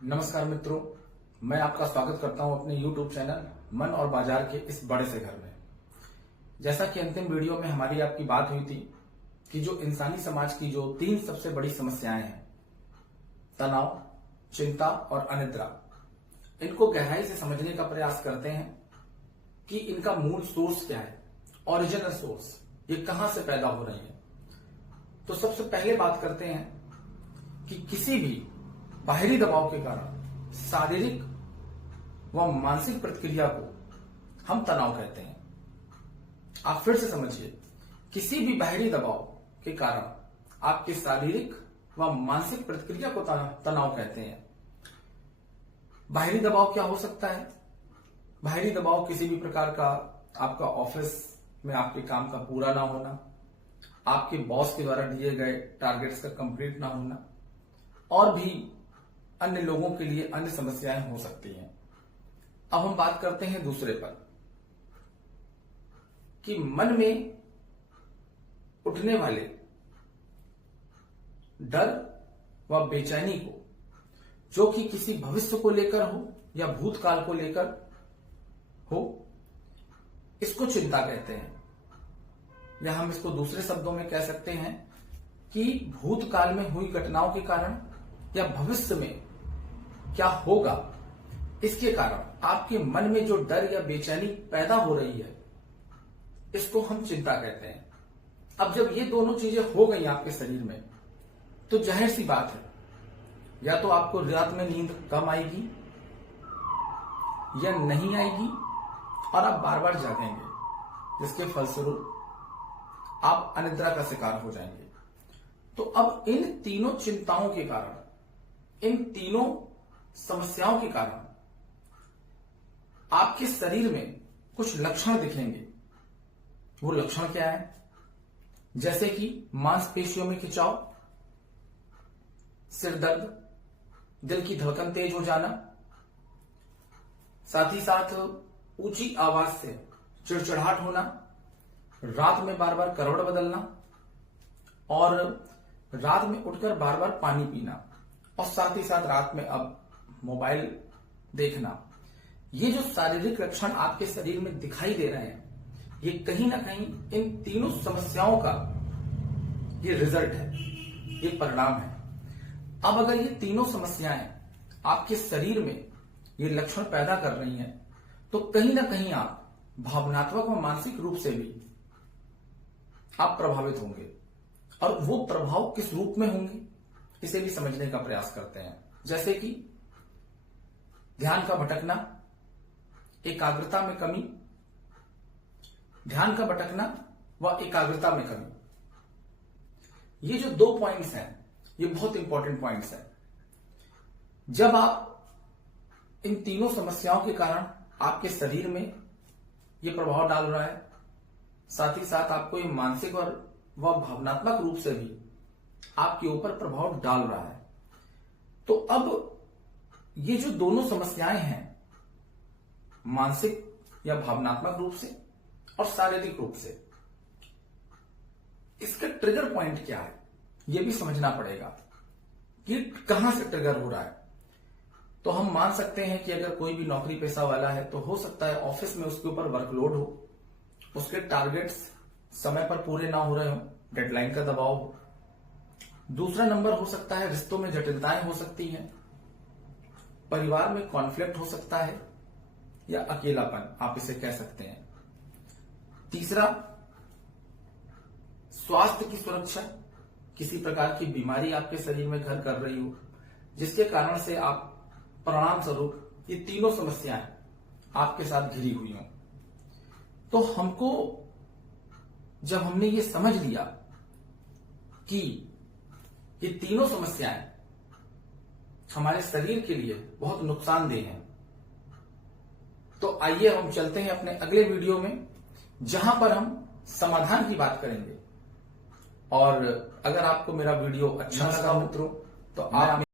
नमस्कार मित्रों, मैं आपका स्वागत करता हूं अपने YouTube चैनल मन और बाजार के इस बड़े से घर में। जैसा कि अंतिम वीडियो में हमारी आपकी बात हुई थी कि जो इंसानी समाज की जो 3 सबसे बड़ी समस्याएं हैं, तनाव, चिंता और अनिद्रा, इनको गहराई से समझने का प्रयास करते हैं कि इनका मूल सोर्स क्या है, ओरिजिनल सोर्स, ये कहां से पैदा हो रही है। तो सबसे पहले बात करते हैं कि किसी भी बाहरी दबाव के कारण शारीरिक व मानसिक प्रतिक्रिया को हम तनाव कहते हैं। आप फिर से समझिए, किसी भी बाहरी दबाव के कारण आपकी शारीरिक व मानसिक प्रतिक्रिया को तनाव कहते हैं। बाहरी दबाव क्या हो सकता है? बाहरी दबाव किसी भी प्रकार का, आपका ऑफिस में आपके काम का पूरा ना होना, आपके बॉस के द्वारा दिए गए टारगेट्स का कंप्लीट ना होना, और भी अन्य लोगों के लिए अन्य समस्याएं हो सकती हैं। अब हम बात करते हैं दूसरे पर कि मन में उठने वाले डर व बेचैनी को, जो कि किसी भविष्य को लेकर हो या भूतकाल को लेकर हो, इसको चिंता कहते हैं। या हम इसको दूसरे शब्दों में कह सकते हैं कि भूतकाल में हुई घटनाओं के कारण या भविष्य में क्या होगा, इसके कारण आपके मन में जो डर या बेचैनी पैदा हो रही है, इसको हम चिंता कहते हैं। अब जब ये दोनों चीजें हो गई आपके शरीर में, तो जाहिर सी बात है, या तो आपको रात में नींद कम आएगी या नहीं आएगी और आप बार बार जागेंगे, जिसके फलस्वरूप आप अनिद्रा का शिकार हो जाएंगे। तो अब इन तीनों चिंताओं के कारण, इन तीनों समस्याओं के कारण आपके शरीर में कुछ लक्षण दिखेंगे। वो लक्षण क्या है? जैसे कि मांसपेशियों में खिंचाव, सिर दर्द, दिल की धड़कन तेज हो जाना, साथ ही साथ ऊंची आवाज से चिड़चिड़ाहट होना, रात में बार बार करवट बदलना और रात में उठकर बार बार पानी पीना, और साथ ही साथ रात में अब मोबाइल देखना। ये जो शारीरिक लक्षण आपके शरीर में दिखाई दे रहे हैं, ये कहीं ना कहीं इन तीनों समस्याओं का ये रिजल्ट है, ये परिणाम है। अब अगर ये तीनों समस्याएं आपके शरीर में ये लक्षण पैदा कर रही हैं, तो कहीं ना कहीं आप भावनात्मक व मानसिक रूप से भी आप प्रभावित होंगे। और वो प्रभाव किस रूप में होंगे, इसे भी समझने का प्रयास करते हैं। जैसे कि ध्यान का भटकना, एकाग्रता में कमी, ध्यान का भटकना व एकाग्रता में कमी। ये जो 2 पॉइंट्स हैं, ये बहुत इंपॉर्टेंट पॉइंट्स हैं। जब आप इन तीनों समस्याओं के कारण आपके शरीर में ये प्रभाव डाल रहा है, साथ ही साथ आपको ये मानसिक और भावनात्मक रूप से भी आपके ऊपर प्रभाव डाल रहा है, तो अब ये जो दोनों समस्याएं हैं, मानसिक या भावनात्मक रूप से और शारीरिक रूप से, इसका ट्रिगर पॉइंट क्या है, यह भी समझना पड़ेगा कि कहां से ट्रिगर हो रहा है। तो हम मान सकते हैं कि अगर कोई भी नौकरी पेशा वाला है, तो हो सकता है ऑफिस में उसके ऊपर वर्कलोड हो, उसके टारगेट्स समय पर पूरे ना हो रहे हो, डेडलाइन का दबाव हो। दूसरा नंबर हो सकता है रिश्तों में जटिलताएं हो सकती हैं, परिवार में कॉन्फ्लिक्ट हो सकता है, या अकेलापन आप इसे कह सकते हैं। तीसरा, स्वास्थ्य की सुरक्षा, किसी प्रकार की बीमारी आपके शरीर में घर कर रही हो, जिसके कारण से आप परिणाम स्वरूप ये तीनों समस्याएं आपके साथ घिरी हुई हो। तो हमको, जब हमने ये समझ लिया कि ये तीनों समस्याएं हमारे शरीर के लिए बहुत नुकसानदेह हैं, तो आइए हम चलते हैं अपने अगले वीडियो में, जहां पर हम समाधान की बात करेंगे। और अगर आपको मेरा वीडियो अच्छा लगा मित्रों, तो आप